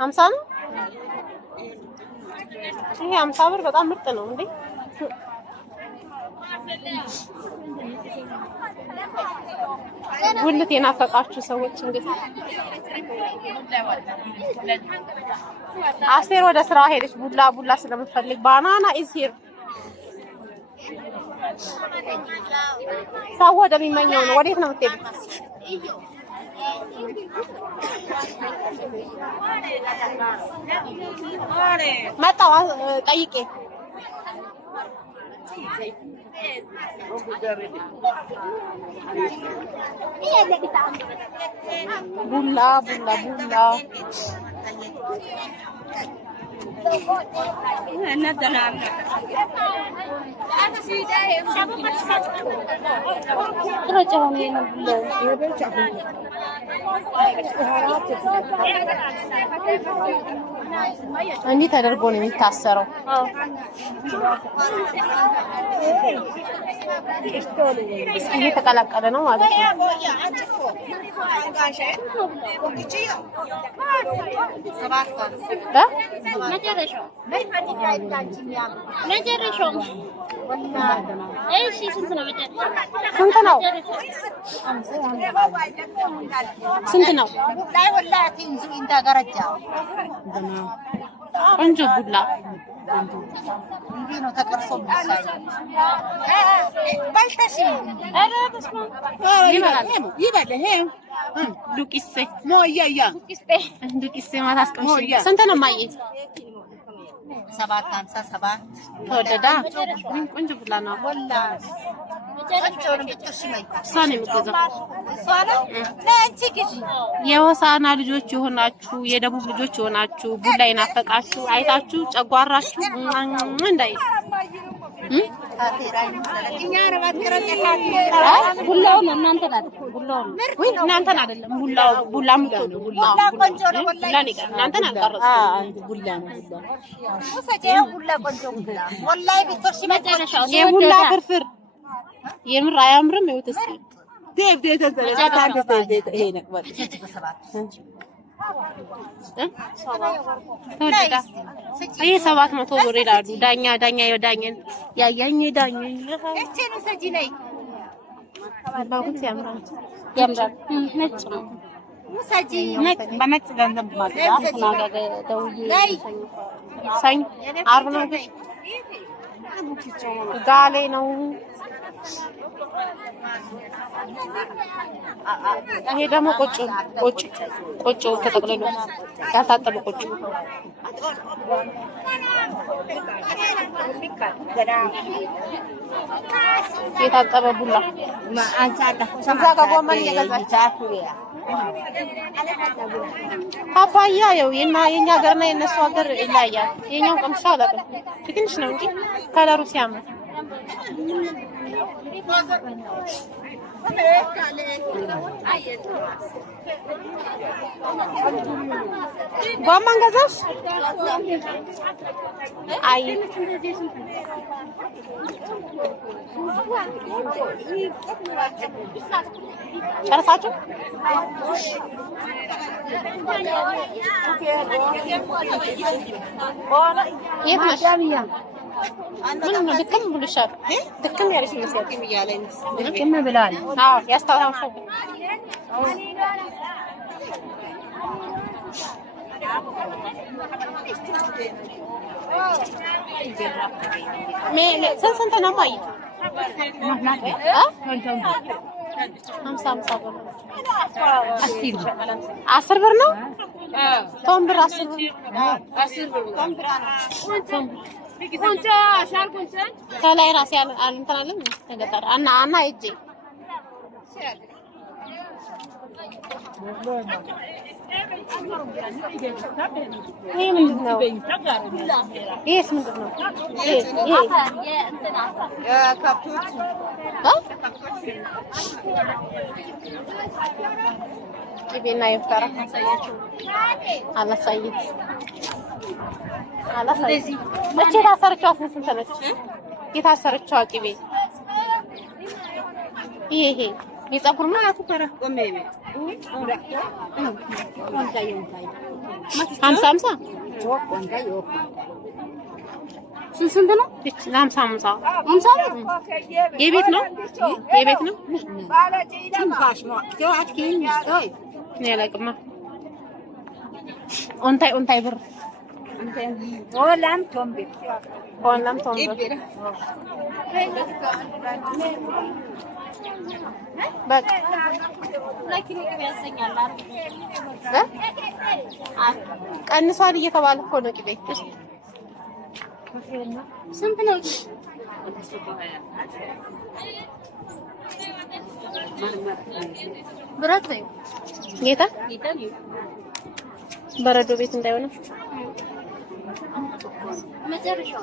50 ነው። ይሄ 50 ብር በጣም ምርጥ ነው እንዴ! ጉልት የናፈቃችሁ ሰዎች እንግዲህ አስቴር ወደ ስራ ሄደች። ቡላ ስለምትፈልግ ባናና ኢዝ ሂር። ሰው ወደሚመኘው ነው። ወዴት ነው የምትሄዱት? መጣሁ ጠይቄ ቡላ እንዲህ ተደርጎ ነው የሚታሰረው። እየተቀላቀለ ነው ማለት ነው። ስንት ነው? ቆንጆ ቡላ እንዴ ነው ተቀርሶ ይበላል። ዱቂሴ ማታስቀምሽ ስንት ነው ማየ? 757 ተወደዳ። ቆንጆ ቡላ ነው ወላ የሆሳና ልጆች የሆናችሁ የደቡብ ልጆች የሆናችሁ ቡላ ይናፈቃችሁ አይታችሁ ጨጓራችሁ እንዳይ ቡላው ነው እናንተን አይደለም። ቡላ ምትወዱ ቡላ ቆንጆ ነው ወላሂ እናንተን አልቀረጽኩም። ቡላ ነው ቡላ ቆንጆ ቡላ ወላሂ ቢቶሽ መጨረሻው የቡላ ፍርፍር የምር አያምርም? ይኸው ተስፋ ይሄ 700 ብር ይላሉ። ዳኛ ያያኝ እቺ ነው ሰጂ ላይ ባቡት ያምራል ነጭ ነው ሰጂ በነጭ ገንዘብ ማለት ነው። ደውዬ ሳኝ አርብ ነው ጋሌ ነው። ይሄ ደግሞ ቆጮ ተጠቅልሎ ያልታጠበ ቆጮ የታጠበ ቡላ እዛ ጋር ጎመን እየገዛች ፓፓያ ያው የኛ ሀገርና የነሱ ሀገር ይለያያል። የኛው ቀምሻ አላውቅም ትንሽ ነው እንጂ ከለሩ ሲያምር ጎመን ገዛሽ? አይ ጨርሳችሁ የት ነሽ? ምን ድክም ብሎሻል? ድክም ያለሽ ይመስላል። ድክም ብላል። አዎ ያስታውሳል። ስንት ነው ማይ? 50 ብር 10 ብር ነው። ቶም ብር 10 ብር ቶም ብር ከላይ ራሴ እንትን አለም ተገጠረ እና እጄ ይሄ ምንድን ነው? ይሄስ ምንድን ነው? ይሄ ከብቶች ቅቤና የፍጠራ አላሳይም። መቼ ታሰርቻው? ስንት ነች የታሰርቻው ቅቤ? ይሄ የፀጉር ነው። ሀምሳ ስንት ነው? ሀምሳ የቤት ነው የቤት ነው። ያለቅማ ኦንታይ ብር ሆላም ቶምቤ በቃ ቀንሷል እየተባለ እኮ ነው። ቅቤ ስንት ነው? ብረት ነው ጌታ በረዶ ቤት እንዳይሆነ መጨረሻው